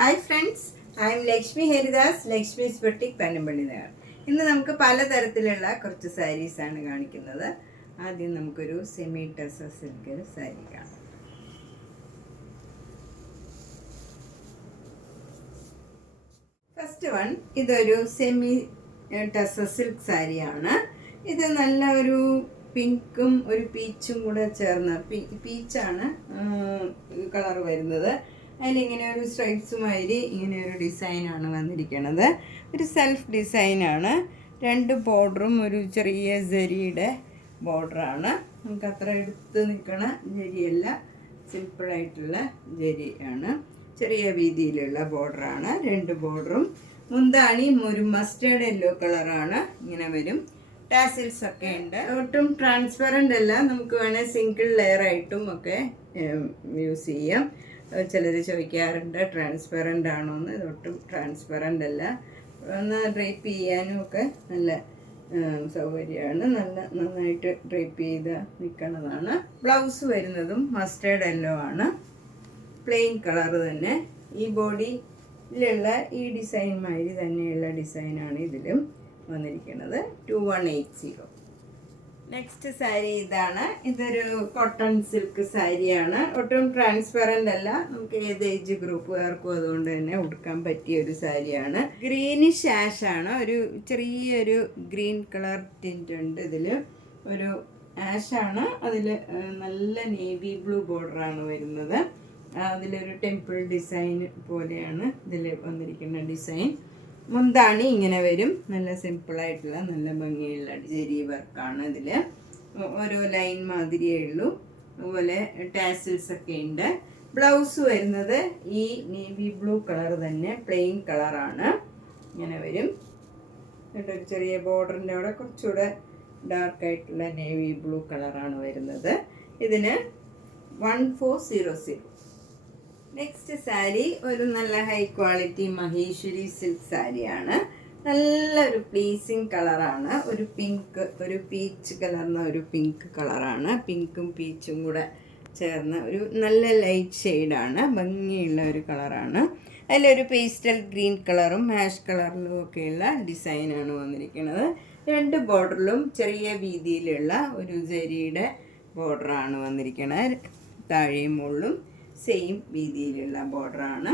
Hi friends, I M Lakshmi Haridas, Lakshmi's boutique, Panampilly Nagar. ഇന്ന് നമുക്ക് പലതരത്തിലുള്ള കുറച്ച് സാരീസാണ് കാണിക്കുന്നത്. ആദ്യം നമുക്കൊരു സെമി ടസർ സിൽക്ക് സാരി കാണാം. ഫസ്റ്റ് വൺ, ഇതൊരു സെമി ടസർ സിൽക്ക് സാരിയാണ്. ഇത് നല്ല ഒരു പിങ്കും ഒരു പീച്ചും കൂടെ ചേർന്ന പീച്ചാണ് കളർ വരുന്നത്. അതിലിങ്ങനെ ഒരു സ്ട്രൈപ്സുമാതിരി ഇങ്ങനെ ഒരു ഡിസൈനാണ് വന്നിരിക്കുന്നത്. ഒരു സെൽഫ് ഡിസൈനാണ്. രണ്ട് ബോർഡറും ഒരു ചെറിയ ജരിയുടെ ബോർഡറാണ്. നമുക്ക് അത്ര എടുത്ത് നിൽക്കണ ജരിയല്ല, സിമ്പിളായിട്ടുള്ള ജരിയാണ്. ചെറിയ വീതിയിലുള്ള ബോർഡറാണ്. രണ്ട് ബോർഡറും. മുന്താണി ഒരു മസ്റ്റേർഡ് യെല്ലോ കളറാണ്. ഇങ്ങനെ വരും. ടാസിൽസ് ഒക്കെ ഉണ്ട്. ഒട്ടും ട്രാൻസ്പെറൻ്റ് അല്ല. നമുക്ക് വേണേൽ സിംഗിൾ ലെയർ ആയിട്ടും ഒക്കെ യൂസ് ചെയ്യാം. ചിലർ ചോദിക്കാറുണ്ട് ട്രാൻസ്പെറൻ്റ് ആണോ എന്ന്. ഇതൊട്ടും ട്രാൻസ്പെറൻ്റ് അല്ല. ഒന്ന് ഡ്രൈപ്പ് ചെയ്യാനും ഒക്കെ നല്ല സൗകര്യമാണ്. നന്നായിട്ട് ഡ്രൈപ്പ് ചെയ്ത് നിൽക്കുന്നതാണ്. ബ്ലൗസ് വരുന്നതും മസ്റ്റേർഡ് യെല്ലോ ആണ്. പ്ലെയിൻ കളർ തന്നെ. ഈ ബോഡിയിലുള്ള ഈ ഡിസൈൻ മാതിരി തന്നെയുള്ള ഡിസൈനാണ് ഇതിലും വന്നിരിക്കുന്നത്. 2180. നെക്സ്റ്റ് സാരി ഇതാണ്. ഇതൊരു കോട്ടൺ സിൽക്ക് സാരിയാണ്. ഒട്ടും ട്രാൻസ്പെറൻ്റ് അല്ല. നമുക്ക് ഏത് ഏജ് ഗ്രൂപ്പുകാർക്കും അതുകൊണ്ട് തന്നെ ഉടുക്കാൻ പറ്റിയ ഒരു സാരിയാണ്. ഗ്രീനിഷ് ആഷാണ്. ഒരു ചെറിയൊരു ഗ്രീൻ കളർ ടിൻ്റ് ഉണ്ട് ഇതിൽ. ഒരു ആഷാണ്. അതിൽ നല്ല നേവി ബ്ലൂ ബോർഡറാണ് വരുന്നത്. അതിലൊരു ടെമ്പിൾ ഡിസൈൻ പോലെയാണ് ഇതിൽ വന്നിരിക്കുന്ന ഡിസൈൻ. മുന്താണി ഇങ്ങനെ വരും. നല്ല സിമ്പിളായിട്ടുള്ള നല്ല ഭംഗിയുള്ള ജെരി വർക്കാണ് ഇതിൽ. ഓരോ ലൈൻ മാതിരിയേ ഉള്ളൂ. അതുപോലെ ടാസിൽസ് ഒക്കെ ഉണ്ട്. ബ്ലൗസ് വരുന്നത് ഈ നേവി ബ്ലൂ കളർ തന്നെ, പ്ലെയിൻ കളറാണ്. ഇങ്ങനെ വരും. എന്നിട്ട് ഒരു ചെറിയ ബോർഡറിൻ്റെ അവിടെ കുറച്ചുകൂടെ ഡാർക്കായിട്ടുള്ള നേവി ബ്ലൂ കളറാണ് വരുന്നത്. ഇതിന് 1400. നെക്സ്റ്റ് സാരി ഒരു നല്ല ഹൈ ക്വാളിറ്റി മഹേശ്വരി സിൽക്ക് സാരിയാണ്. നല്ലൊരു പ്ലീസിങ് കളറാണ്. ഒരു പിങ്ക്, ഒരു പീച്ച് കലർന്ന ഒരു പിങ്ക് കളറാണ്. പിങ്കും പീച്ചും കൂടെ ചേർന്ന ഒരു നല്ല ലൈറ്റ് ഷെയ്ഡാണ്. ഭംഗിയുള്ള ഒരു കളറാണ്. അതിലൊരു പേസ്റ്റൽ ഗ്രീൻ കളറും ആഷ് കളറിലും ഒക്കെയുള്ള ഡിസൈനാണ് വന്നിരിക്കുന്നത്. രണ്ട് ബോർഡറിലും ചെറിയ വീതിയിലുള്ള ഒരു ജരിയുടെ ബോർഡറാണ് വന്നിരിക്കുന്നത്. താഴെയും മുകളിലും സെയിം വീതിയിലുള്ള ബോർഡറാണ്.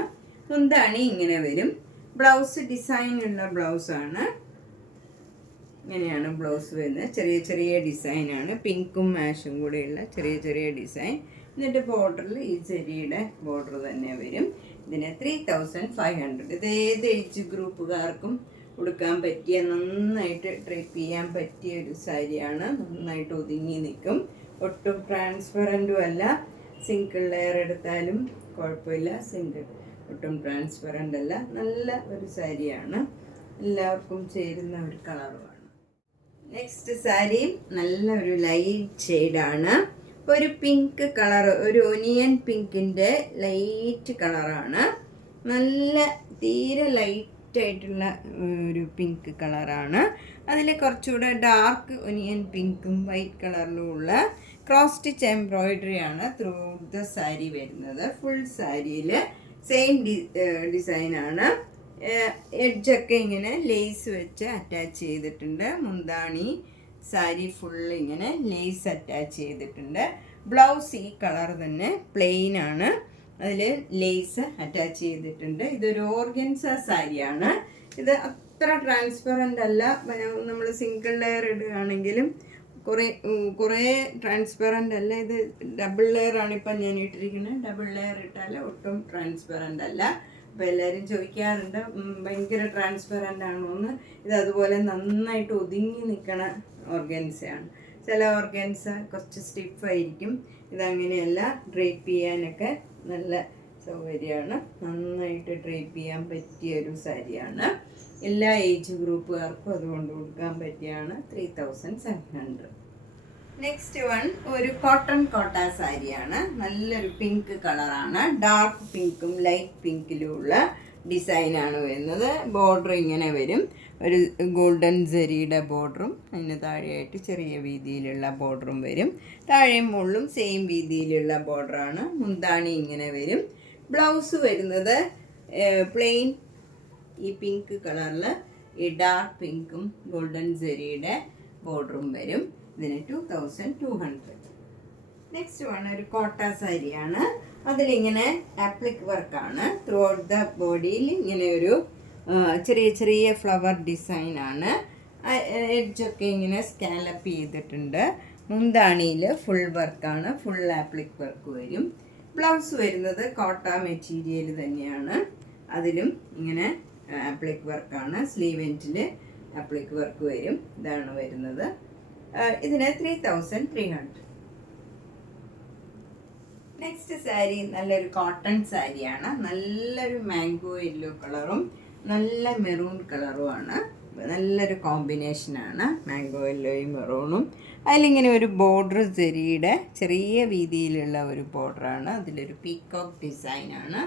മുന്താണി ഇങ്ങനെ വരും. ബ്ലൗസ് ഡിസൈനുള്ള ബ്ലൗസാണ്. ഇങ്ങനെയാണ് ബ്ലൗസ് വരുന്നത്. ചെറിയ ചെറിയ ഡിസൈനാണ്. പിങ്കും ആഷും കൂടെയുള്ള ചെറിയ ചെറിയ ഡിസൈൻ. എന്നിട്ട് ബോർഡറിൽ ഈ ചെറിയുടെ ബോർഡർ തന്നെ വരും. ഇതിന് 3500. ഇത് ഏത് ഏജ് ഗ്രൂപ്പുകാർക്കും ഉടുക്കാൻ പറ്റിയ, നന്നായിട്ട് ഡ്രൈപ്പ് ചെയ്യാൻ പറ്റിയ ഒരു സാരിയാണ്. നന്നായിട്ട് ഒതുങ്ങി നിൽക്കും. ഒട്ടും ട്രാൻസ്പെറൻറ്റും അല്ല. സിംഗിൾ ലെയർ എടുത്താലും കുഴപ്പമില്ല. ഒട്ടും ട്രാൻസ്പെറൻ്റ് അല്ല. നല്ല ഒരു സാരിയാണ്. എല്ലാവർക്കും ചേരുന്ന ഒരു കളറുമാണ്. നെക്സ്റ്റ് സാരി നല്ല ഒരു ലൈറ്റ് ഷെയ്ഡാണ്. ഒരു പിങ്ക് കളർ, ഒരു ഒനിയൻ പിങ്കിൻ്റെ ലൈറ്റ് കളറാണ്. നല്ല തീരെ ലൈറ്റായിട്ടുള്ള ഒരു പിങ്ക് കളറാണ്. അതിൽ കുറച്ചുകൂടെ ഡാർക്ക് ഒനിയൻ പിങ്കും വൈറ്റ് കളറിലും ഉള്ള ക്രോസ് സ്റ്റിച്ച് എംബ്രോയിഡറി ആണ് ത്രൂ ദ സാരി വരുന്നത്. ഫുൾ സാരിയിൽ സെയിം ഡിസൈനാണ്. എഡ്ജൊക്കെ ഇങ്ങനെ ലേസ് വെച്ച് അറ്റാച്ച് ചെയ്തിട്ടുണ്ട്. മുന്താണി സാരി ഫുൾ ഇങ്ങനെ ലേസ് അറ്റാച്ച് ചെയ്തിട്ടുണ്ട്. ബ്ലൗസ് ഈ കളർ തന്നെ, പ്ലെയിൻ ആണ്. അതിൽ ലേസ് അറ്റാച്ച് ചെയ്തിട്ടുണ്ട്. ഇതൊരു ഓർഗൻസ സാരിയാണ്. ഇത് അത്ര ട്രാൻസ്പെറൻ്റ് അല്ല. നമ്മൾ സിംഗിൾ ലെയർ ഇടുകയാണെങ്കിലും കുറേ ട്രാൻസ്പെറൻ്റ് അല്ല. ഇത് ഡബിൾ ലെയർ ആണ് ഇപ്പം ഞാൻ ഇട്ടിരിക്കുന്നത്. ഡബിൾ ലെയർ ഇട്ടാൽ ഒട്ടും ട്രാൻസ്പെറൻ്റ് അല്ല. അപ്പോൾ എല്ലാവരും ചോദിക്കാറുണ്ട് ഭയങ്കര ട്രാൻസ്പെറൻ്റ് ആണോ എന്ന്. ഇത് അതുപോലെ നന്നായിട്ട് ഒതുങ്ങി നിൽക്കണ ഓർഗൻസയാണ്. ചില ഓർഗൻസ കുറച്ച് സ്റ്റിഫായിരിക്കും. ഇതങ്ങനെയല്ല. ഡ്രൈപ്പ് ചെയ്യാനൊക്കെ നല്ല സൗകര്യമാണ്. നന്നായിട്ട് ഡ്രൈപ്പ് ചെയ്യാൻ പറ്റിയ ഒരു സാരിയാണ്. എല്ലാ ഏജ് ഗ്രൂപ്പുകാർക്കും അതുകൊണ്ട് കൊടുക്കാൻ പറ്റിയാണ്. 3700. നെക്സ്റ്റ് വൺ ഒരു കോട്ടൺ കോട്ട സാരിയാണ്. നല്ലൊരു പിങ്ക് കളറാണ്. ഡാർക്ക് പിങ്കും ലൈറ്റ് പിങ്കിലുമുള്ള ഡിസൈനാണ് വരുന്നത്. ബോർഡർ ഇങ്ങനെ വരും. ഒരു ഗോൾഡൻ ജെറിയുടെ ബോർഡറും അതിന് താഴെയായിട്ട് ചെറിയ വീതിയിലുള്ള ബോർഡറും വരും. താഴെയും മുകളിലും സെയിം വീതിയിലുള്ള ബോർഡറാണ്. മുന്താണി ഇങ്ങനെ വരും. ബ്ലൗസ് വരുന്നത് പ്ലെയിൻ ഈ പിങ്ക് കളറിൽ ഈ ഡാർക്ക് പിങ്കും ഗോൾഡൻ ജെറിയുടെ ബോർഡറും വരും. ഇതിന് 2200. നെക്സ്റ്റ് വൺ ഒരു കോട്ട സാരിയാണ്. അതിലിങ്ങനെ ആപ്ലിക് വർക്കാണ്. ത്രൂ ഔട്ട് ദ ബോഡിയിൽ ഇങ്ങനെ ഒരു ചെറിയ ചെറിയ ഫ്ലവർ ഡിസൈനാണ്. എഡ്ജൊക്കെ ഇങ്ങനെ സ്കാലപ്പ് ചെയ്തിട്ടുണ്ട്. മുന്താണിയിൽ ഫുൾ വർക്കാണ്, ഫുൾ ആപ്ലിക് വർക്ക് വരും. ബ്ലൗസ് വരുന്നത് കോട്ട മെറ്റീരിയൽ തന്നെയാണ്. അതിലും ഇങ്ങനെ ആപ്ലിക് വർക്കാണ്. സ്ലീവ് എൻഡിൽ ആപ്ലിക് വർക്ക് വരും. ഇതാണ് വരുന്നത്. ഇതിന് 3300. നെക്സ്റ്റ് സാരി നല്ലൊരു കോട്ടൺ സാരിയാണ്. നല്ലൊരു മാംഗോ യെല്ലോ കളറും നല്ല മെറൂൺ കളറുമാണ്. നല്ലൊരു കോമ്പിനേഷനാണ് മാംഗോ യെല്ലോയും മെറൂണും. അതിലിങ്ങനെ ഒരു ബോർഡർ ജെറിയുടെ ചെറിയ വീതിയിലുള്ള ഒരു ബോർഡറാണ്. അതിലൊരു പീക്കോക്ക് ഡിസൈനാണ്.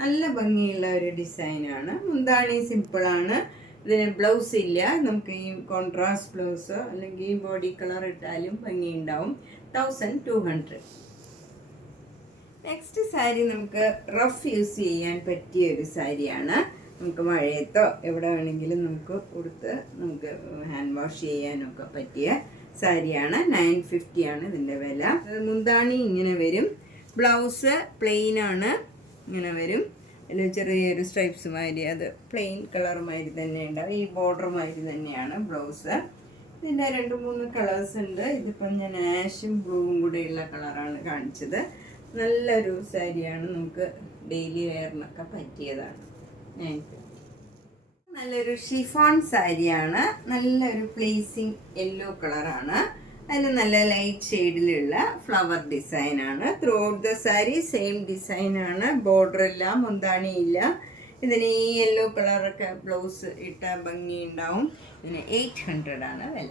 നല്ല ഭംഗിയുള്ള ഒരു ഡിസൈനാണ്. മുന്താണി സിമ്പിളാണ്. ഇതിന് ബ്ലൗസ് ഇല്ല. നമുക്ക് ഈ കോൺട്രാസ്റ്റ് ബ്ലൗസോ അല്ലെങ്കിൽ ബോഡി കളർ ഇട്ടാലും ഭംഗിയുണ്ടാവും. 1200. നെക്സ്റ്റ് സാരി നമുക്ക് റഫ് യൂസ് ചെയ്യാൻ പറ്റിയ ഒരു സാരിയാണ്. നമുക്ക് മഴയത്തോ എവിടെ വേണമെങ്കിലും നമുക്ക് കൊടുത്ത് നമുക്ക് ഹാൻഡ് വാഷ് ചെയ്യാനൊക്കെ പറ്റിയ സാരിയാണ്. 950 ആണ് ഇതിൻ്റെ വില. മുന്താണി ഇങ്ങനെ വരും. ബ്ലൗസ് പ്ലെയിൻ ആണ്, ഇങ്ങനെ വരും. അതിൽ ചെറിയൊരു സ്ട്രൈപ്സ് മാതിരി, അത് പ്ലെയിൻ കളർ മാതിരി തന്നെ ഉണ്ടാവും. ഈ ബോർഡർ മാതിരി തന്നെയാണ് ബ്ലൗസ്. ഇതിൻ്റെ 2-3 കളേഴ്സ് ഉണ്ട്. ഇതിപ്പം ഞാൻ ആഷും ബ്ലൂവും കൂടെയുള്ള കളറാണ് കാണിച്ചത്. നല്ലൊരു സാരിയാണ്, നമുക്ക് ഡെയിലി വെയറിനൊക്കെ പറ്റിയതാണ്. നല്ലൊരു ഷിഫോൺ സാരിയാണ്. നല്ലൊരു പ്ലേസിങ് യെല്ലോ കളറാണ്. അതിൽ നല്ല ലൈറ്റ് ഷെയ്ഡിലുള്ള ഫ്ലവർ ഡിസൈനാണ്. Through out the sari same ഡിസൈനാണ്. ബോർഡർ ഇല്ല, മുന്താണി ഇല്ല. ഇതിന് ഈ യെല്ലോ കളറൊക്കെ ബ്ലൗസ് ഇട്ട ഭംഗി ഉണ്ടാവും. ഇതിന് 800 ആണ് വില.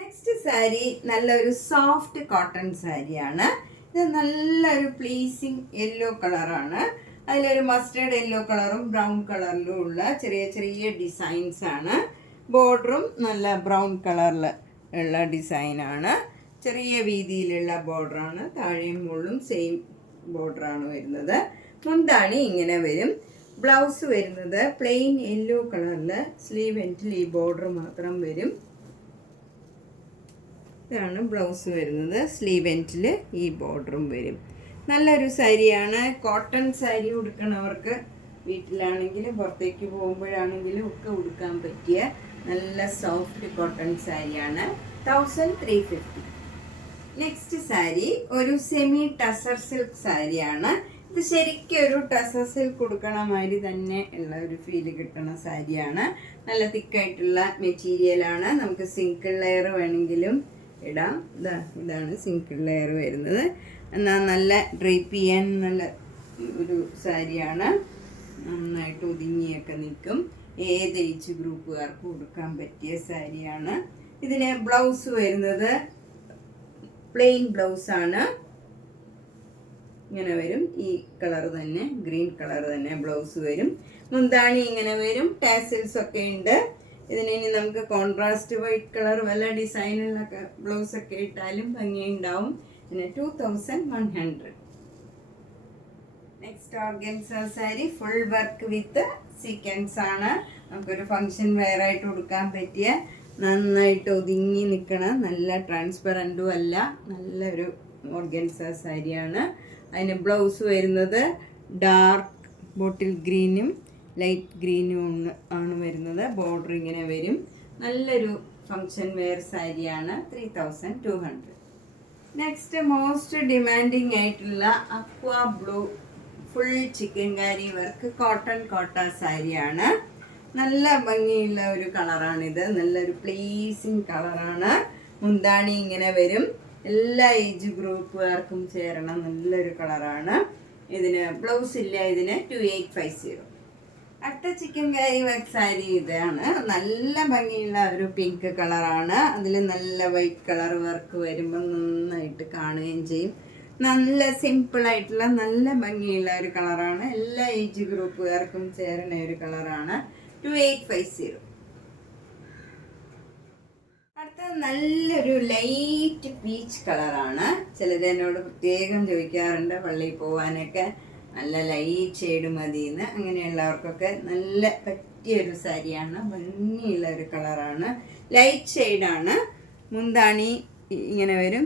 നെക്സ്റ്റ് സാരി നല്ലൊരു സോഫ്റ്റ് കോട്ടൺ സാരിയാണ്. ഇത് നല്ലൊരു പ്ലീസിങ് യെല്ലോ കളറാണ്. അതിലൊരു മസ്റ്റേർഡ് യെല്ലോ കളറും ബ്രൗൺ കളറിലും ഉള്ള ചെറിയ ചെറിയ ഡിസൈൻസ് ആണ്. ബോർഡറും നല്ല ബ്രൗൺ കളറിൽ ഉള്ള ഡിസൈനാണ്. ചെറിയ വീതിയിലുള്ള ബോർഡറാണ്. താഴെയും മുകളിലും സെയിം ബോർഡറാണ് വരുന്നത്. മുന്താണി ഇങ്ങനെ വരും. ബ്ലൗസ് വരുന്നത് പ്ലെയിൻ യെല്ലോ കളറിൽ സ്ലീവ് എൻഡിൽ ഈ ബോർഡർ മാത്രം വരും. ഇതാണ് ബ്ലൗസ് വരുന്നത്. സ്ലീവ് എൻഡിൽ ഈ ബോർഡറും വരും. നല്ലൊരു സാരിയാണ്. കോട്ടൺ സാരി ഉടുക്കണവർക്ക് വീട്ടിലാണെങ്കിലും പുറത്തേക്ക് പോകുമ്പോഴാണെങ്കിലും ഒക്കെ ഉടുക്കാൻ പറ്റിയ നല്ല സോഫ്റ്റ് കോട്ടൺ സാരിയാണ്. 1350. നെക്സ്റ്റ് സാരി ഒരു സെമി ടസർ സിൽക്ക് സാരിയാണ്. ഇത് ശരിക്കും ഒരു ടസർ സിൽക്ക് ഉടുക്കണ മാതിരി തന്നെ ഉള്ള ഒരു ഫീല് കിട്ടുന്ന സാരിയാണ്. നല്ല തിക്കായിട്ടുള്ള മെറ്റീരിയലാണ്. നമുക്ക് സിംഗിൾ ലെയർ വേണമെങ്കിലും ഇടാം. ഇതാണ് സിംഗിൾ ലെയർ വരുന്നത്. എന്നാൽ നല്ല ഡ്രൈപ്പ് ചെയ്യാൻ നല്ല ഒരു സാരിയാണ്. നന്നായിട്ട് ഒതുങ്ങിയൊക്കെ നിൽക്കും. ഏത് ഏജ് ഗ്രൂപ്പുകാർക്കും ഉടുക്കാൻ പറ്റിയ സാരിയാണ്. ഇതിന് ബ്ലൗസ് വരുന്നത് പ്ലെയിൻ ബ്ലൗസാണ്. ഇങ്ങനെ വരും. ഈ കളർ തന്നെ, ഗ്രീൻ കളർ തന്നെ ബ്ലൗസ് വരും. മുന്താണി ഇങ്ങനെ വരും. ടാസിൽസ് ഒക്കെ ഉണ്ട്. ഇതിന് ഇനി നമുക്ക് കോൺട്രാസ്റ്റ് വൈറ്റ് കളർ വല്ല ഡിസൈനുള്ള ബ്ലൗസൊക്കെ ഇട്ടാലും ഭംഗിയുണ്ടാവും. ഇതിന് 2100. Next organza sari full work with sequence ആണ്. നമുക്കൊരു ഫങ്ഷൻ വെയർ ആയിട്ട് കൊടുക്കാൻ പറ്റിയ നന്നായിട്ട് ഒതുങ്ങി നിൽക്കണ, നല്ല ട്രാൻസ്പെറൻറ്റും അല്ല, നല്ലൊരു ഓർഗൻസ സാരിയാണ്. അതിന് ബ്ലൗസ് വരുന്നത് ഡാർക്ക് ബോട്ടിൽ ഗ്രീനും ലൈറ്റ് ഗ്രീനും ആണ് വരുന്നത്. ബോർഡർ ഇങ്ങനെ വരും. നല്ലൊരു ഫങ്ഷൻ വെയർ സാരിയാണ്. 3200. നെക്സ്റ്റ് മോസ്റ്റ് ഡിമാൻഡിങ് ആയിട്ടുള്ള അക്വാ blue full chikankari work cotton കോട്ട സാരിയാണ്. നല്ല ഭംഗിയുള്ള ഒരു കളറാണിത്. നല്ലൊരു പ്ലീസിങ് കളറാണ്. മുന്താണി ഇങ്ങനെ വരും. എല്ലാ ഏജ് ഗ്രൂപ്പുകാർക്കും ചേരണ നല്ലൊരു കളറാണ്. ഇതിന് ബ്ലൗസ് ഇല്ല. ഇതിന് 2850. അടുത്ത ചിക്കൻകാരി വർക്ക് സാരി ഇതാണ്. നല്ല ഭംഗിയുള്ള ഒരു പിങ്ക് കളറാണ്. അതിൽ നല്ല വൈറ്റ് കളർ വർക്ക് വരുമ്പോൾ നന്നായിട്ട് കാണുകയും ചെയ്യും. നല്ല സിമ്പിളായിട്ടുള്ള നല്ല ഭംഗിയുള്ള ഒരു കളറാണ്. എല്ലാ ഏജ് ഗ്രൂപ്പുകാർക്കും ചേരുന്ന ഒരു കളറാണ്. 2850. അടുത്ത നല്ലൊരു ലൈറ്റ് പീച്ച് കളറാണ്. ചിലരെന്നോട് പ്രത്യേകം ചോദിക്കാറുണ്ട് പള്ളിയിൽ പോകാനൊക്കെ നല്ല ലൈറ്റ് ഷെയ്ഡ് മതിയെന്ന് അങ്ങനെയുള്ളവർക്കൊക്കെ നല്ല പറ്റിയൊരു സാരിയാണ്. ഭംഗിയുള്ള ഒരു കളറാണ്, ലൈറ്റ് ഷെയ്ഡാണ്. മുന്താണി ഇങ്ങനെ വരും,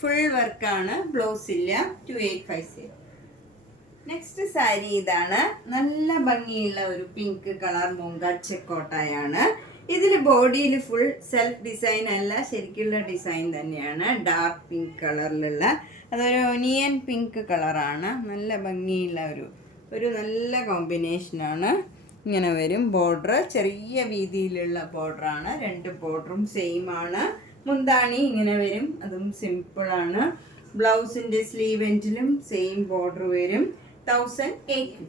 ഫുൾ വർക്കാണ്, ബ്ലൗസ് ഇല്ല. 2850. നെക്സ്റ്റ് സാരി ഇതാണ്. നല്ല ഭംഗിയുള്ള ഒരു പിങ്ക് കളർ മൂങ്ക ചെക്കോട്ടയാണ്. ഇതിൽ ബോഡിയിൽ ഫുൾ സെൽഫ് ഡിസൈൻ അല്ല, ശരിക്കുള്ള ഡിസൈൻ തന്നെയാണ്. ഡാർക്ക് പിങ്ക് കളറിലുള്ള, അതൊരു ഒനിയൻ പിങ്ക് കളറാണ്. നല്ല ഭംഗിയുള്ള ഒരു നല്ല കോമ്പിനേഷനാണ്. ഇങ്ങനെ വരും. ബോർഡർ ചെറിയ വീതിയിലുള്ള ബോർഡറാണ്, രണ്ട് ബോർഡറും സെയിം ആണ്. മുന്താണി ഇങ്ങനെ വരും, അതും സിമ്പിളാണ്. ബ്ലൗസിൻ്റെ സ്ലീവ് എൻഡിലും സെയിം ബോർഡർ വരും. 1850.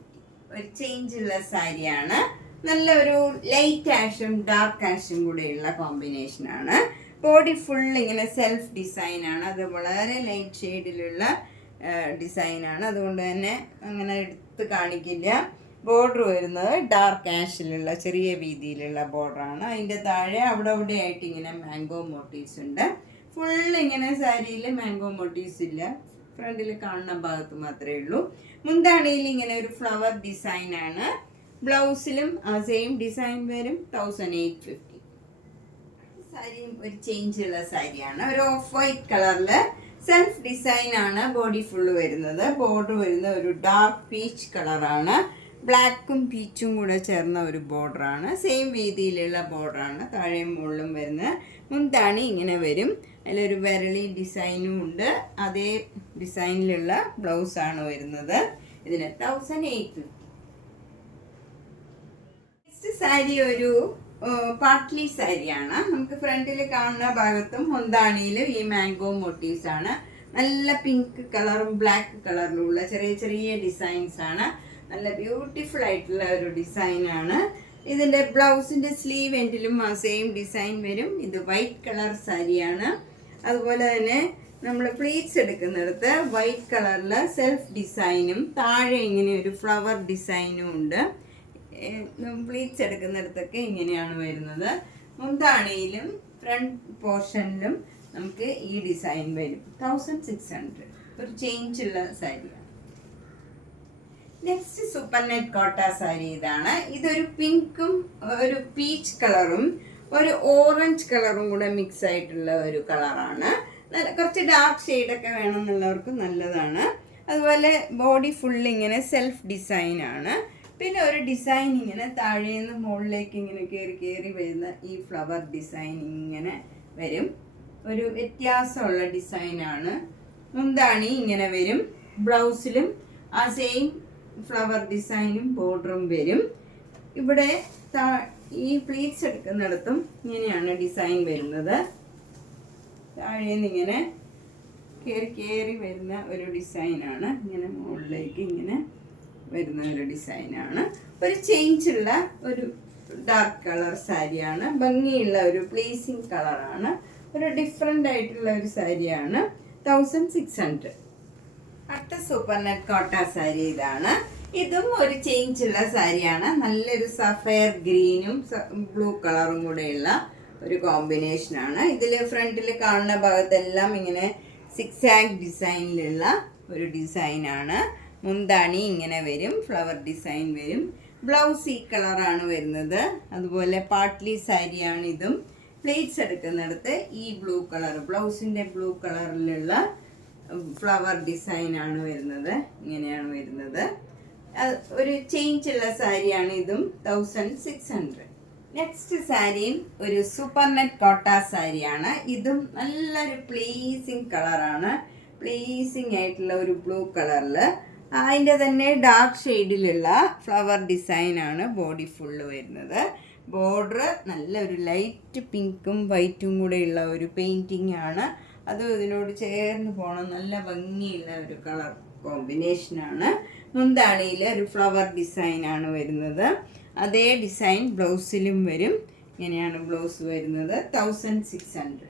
ഒരു ചേഞ്ചുള്ള സാരിയാണ്. നല്ല ഒരു ലൈറ്റ് ആഷും ഡാർക്ക് ആഷും കൂടെയുള്ള കോമ്പിനേഷനാണ്. ബോഡി ഫുൾ ഇങ്ങനെ സെൽഫ് ഡിസൈനാണ്, അത് വളരെ ലൈറ്റ് ഷെയ്ഡിലുള്ള ഡിസൈനാണ്, അതുകൊണ്ട് തന്നെ അങ്ങനെ എടുത്ത് കാണിക്കില്ല. ബോർഡർ വരുന്നത് ഡാർക്ക് ആഷിലുള്ള ചെറിയ വീതിയിലുള്ള ബോർഡറാണ്. അതിൻ്റെ താഴെ അവിടെ ആയിട്ട് ഇങ്ങനെ മാംഗോ മോട്ടീവ്സ് ഉണ്ട്. ഫുൾ ഇങ്ങനെ സാരിയിൽ മാംഗോ മോട്ടീവ്സ് ഇല്ല, ഫ്രണ്ടിൽ കാണുന്ന ഭാഗത്ത് മാത്രമേ ഉള്ളൂ. മുന്താണിയിൽ ഇങ്ങനെ ഒരു ഫ്ലവർ ഡിസൈനാണ്. ബ്ലൗസിലും ആ സെയിം ഡിസൈൻ വരും. 1850. സാരിയും ഒരു ചേഞ്ചുള്ള സാരിയാണ്. ഒരു ഓഫ് വൈറ്റ് കളറിൽ സെൽഫ് ഡിസൈൻ ആണ്. ബോഡി ഫുള്ള് വരുന്നത്. ബോർഡർ വരുന്ന ഒരു ഡാർക്ക് പീച്ച് കളറാണ്. ബ്ലാക്കും പീച്ചും കൂടെ ചേർന്ന ഒരു ബോർഡറാണ്. സെയിം രീതിയിലുള്ള ബോർഡറാണ്, താഴെയും മുകളിലും വരുന്നത്. മുന്താണി ഇങ്ങനെ വരും, അതിലൊരു വിരളി ഡിസൈനും ഉണ്ട്. അതേ ഡിസൈനിലുള്ള ബ്ലൗസാണ് വരുന്നത്. ഇതിന് 1850. നെക്സ്റ്റ് സാരി ഒരു പാട്ട്ലി സാരിയാണ്. നമുക്ക് ഫ്രണ്ടിൽ കാണുന്ന ഭാഗത്തും മുന്താണിയിലും ഈ മാംഗോ മോട്ടീവ്സ് ആണ്. നല്ല പിങ്ക് കളറും ബ്ലാക്ക് കളറിലുള്ള ചെറിയ ചെറിയ ഡിസൈൻസ് ആണ്. നല്ല ബ്യൂട്ടിഫുൾ ആയിട്ടുള്ള ഒരു ഡിസൈനാണ്. ഇതിൻ്റെ ബ്ലൗസിൻ്റെ സ്ലീവ് എൻഡിലും ആ സെയിം ഡിസൈൻ വരും. ഇത് വൈറ്റ് കളർ സാരിയാണ്. അതുപോലെ തന്നെ നമ്മൾ പ്ലീറ്റ്സ് എടുക്കുന്നിടത്ത് വൈറ്റ് കളറിൽ സെൽഫ് ഡിസൈനും താഴെ ഇങ്ങനെ ഒരു ഫ്ലവർ ഡിസൈനും ഉണ്ട്. പ്ലീറ്റ്സ് എടുക്കുന്നിടത്തൊക്കെ ഇങ്ങനെയാണ് വരുന്നത്. മുന്താണിയിലും ഫ്രണ്ട് പോർഷനിലും നമുക്ക് ഈ ഡിസൈൻ വരും. 1600. ഒരു ചേഞ്ചുള്ള സാരിയാണ്. നെക്സ്റ്റ് സൂപ്പർ നെറ്റ് കോട്ട സാരി ഇതാണ്. ഇതൊരു പിങ്കും ഒരു പീച്ച് കളറും ഒരു ഓറഞ്ച് കളറും കൂടെ മിക്സ് ആയിട്ടുള്ള ഒരു കളറാണ്. കുറച്ച് ഡാർക്ക് ഷെയ്ഡൊക്കെ വേണമെന്നുള്ളവർക്ക് നല്ലതാണ്. അതുപോലെ ബോഡി ഫുള്ള് ഇങ്ങനെ സെൽഫ് ഡിസൈനാണ്. പിന്നെ ഒരു ഡിസൈൻ ഇങ്ങനെ താഴേന്ന് മുകളിലേക്ക് ഇങ്ങനെ കയറി വരുന്ന ഈ ഫ്ലവർ ഡിസൈൻ ഇങ്ങനെ വരും. ഒരു വ്യത്യാസമുള്ള ഡിസൈനാണ്. മുന്താണി ഇങ്ങനെ വരും. ബ്ലൗസിലും ആ സെയിം ഫ്ലവർ ഡിസൈനും ബോർഡറും വരും. ഇവിടെ ഈ പ്ലീറ്റ്സ് എടുക്കുന്നിടത്തും ഇങ്ങനെയാണ് ഡിസൈൻ വരുന്നത്. താഴേന്ന് ഇങ്ങനെ കയറി വരുന്ന ഒരു ഡിസൈനാണ്. ഇങ്ങനെ മുകളിലേക്ക് ഇങ്ങനെ വരുന്ന ഒരു ഡിസൈനാണ്. ഒരു ചേഞ്ചുള്ള ഒരു ഡാർക്ക് കളർ സാരിയാണ്. ഭംഗിയുള്ള ഒരു പ്ലീസിങ് കളറാണ്. ഒരു ഡിഫറെൻ്റ് ആയിട്ടുള്ള ഒരു സാരിയാണ്. 1600. അടുത്ത സൂപ്പർ നെറ്റ് കോട്ട സാരി ഇതാണ്. ഇതും ഒരു ചേഞ്ചുള്ള സാരിയാണ്. നല്ലൊരു സഫയർ ഗ്രീനും ബ്ലൂ കളറും കൂടെയുള്ള ഒരു കോമ്പിനേഷനാണ്. ഇതിൽ ഫ്രണ്ടിൽ കാണുന്ന ഭാഗത്തെല്ലാം ഇങ്ങനെ സിക്സാഗ് ഡിസൈനിലുള്ള ഒരു ഡിസൈനാണ്. മുന്താണി ഇങ്ങനെ വരും, ഫ്ലവർ ഡിസൈൻ വരും. ബ്ലൗസ് ഈ കളറാണ് വരുന്നത്. അതുപോലെ പാട്ട്ലി സാരിയാണ് ഇതും. പ്ലേറ്റ്സ് എടുക്കുന്നിടത്ത് ഈ ബ്ലൂ കളർ, ബ്ലൗസിൻ്റെ ബ്ലൂ കളറിലുള്ള ഫ്ലവർ ഡിസൈനാണ് വരുന്നത്. ഇങ്ങനെയാണ് വരുന്നത്. ഒരു ചേഞ്ചുള്ള സാരിയാണ് ഇതും. 1600. നെക്സ്റ്റ് സാരിയും ഒരു സൂപ്പർ നെറ്റ് കോട്ട സാരിയാണ്. ഇതും നല്ലൊരു പ്ലീസിങ് കളറാണ്. പ്ലീസിങ് ആയിട്ടുള്ള ഒരു ബ്ലൂ കളറിൽ അതിൻ്റെ തന്നെ ഡാർക്ക് ഷെയ്ഡിലുള്ള ഫ്ലവർ ഡിസൈനാണ് ബോഡി ഫുള്ള് വരുന്നത്. ബോർഡർ നല്ലൊരു ലൈറ്റ് പിങ്കും വൈറ്റും കൂടെയുള്ള ഒരു പെയിൻറ്റിങ് ആണ്. അതും ഇതിനോട് ചേർന്ന് പോകണം. നല്ല ഭംഗിയുള്ള ഒരു കളർ കോമ്പിനേഷനാണ്. മുന്താണിയിൽ ഒരു ഫ്ലവർ ഡിസൈനാണ് വരുന്നത്. അതേ ഡിസൈൻ ബ്ലൗസിലും വരും. ഇങ്ങനെയാണ് ബ്ലൗസ് വരുന്നത്. 1600.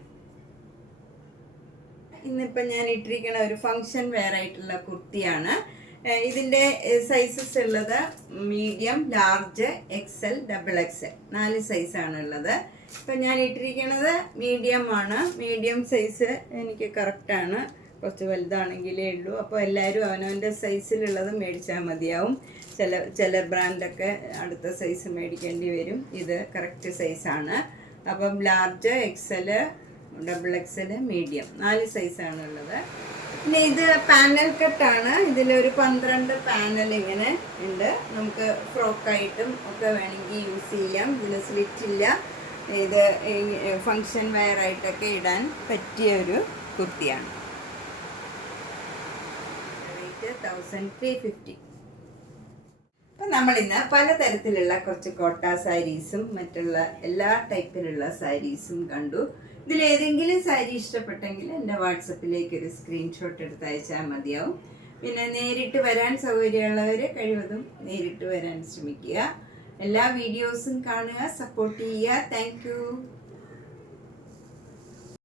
ഇന്നിപ്പം ഞാൻ ഇട്ടിരിക്കുന്ന ഒരു ഫങ്ഷൻ വെയർ ആയിട്ടുള്ള കുർത്തിയാണ്. ഇതിൻ്റെ സൈസസ് ഉള്ളത് മീഡിയം, ലാർജ്, XL, XXL 4 സൈസാണ് ഉള്ളത്. ഇപ്പം ഞാൻ ഇട്ടിരിക്കുന്നത് മീഡിയം ആണ്. മീഡിയം സൈസ് എനിക്ക് കറക്റ്റാണ്. കുറച്ച് വലുതാണെങ്കിലേ ഉള്ളൂ. അപ്പോൾ എല്ലാവരും അവനവൻ്റെ സൈസിലുള്ളത് മേടിച്ചാൽ മതിയാവും. ചില ബ്രാൻഡൊക്കെ അടുത്ത സൈസ് മേടിക്കേണ്ടി വരും. ഇത് കറക്റ്റ് സൈസാണ്. അപ്പം ലാർജ്, XL, XXL, മീഡിയം 4 സൈസാണ് ഉള്ളത്. പിന്നെ ഇത് പാനൽ കട്ടാണ്. ഇതിലൊരു 12 പാനൽ ഇങ്ങനെ ഉണ്ട്. നമുക്ക് ഫ്രോക്കായിട്ടും ഒക്കെ വേണമെങ്കിൽ യൂസ് ചെയ്യാം. ഇതിന് സ്ലിറ്റില്ല. ഇത് ഫങ്ഷൻ വെയറായിട്ടൊക്കെ ഇടാൻ പറ്റിയ ഒരു കുർത്തിയാണ്. റേറ്റ് 1350. അപ്പം നമ്മളിന്ന് പലതരത്തിലുള്ള കുറച്ച് കോട്ട സാരീസും മറ്റുള്ള എല്ലാ ടൈപ്പിലുള്ള സാരീസും കണ്ടു. ഇതിലേതെങ്കിലും സാരി ഇഷ്ടപ്പെട്ടെങ്കിൽ എൻ്റെ വാട്സപ്പിലേക്ക് ഒരു സ്ക്രീൻഷോട്ട് എടുത്ത് അയച്ചാൽ മതിയാവും. പിന്നെ നേരിട്ട് വരാൻ സൗകര്യമുള്ളവർ കഴിവതും നേരിട്ട് വരാൻ ശ്രമിക്കുക. എല്ലാ വീഡിയോസും കാണുക, സപ്പോർട്ട് ചെയ്യുക. Thank you.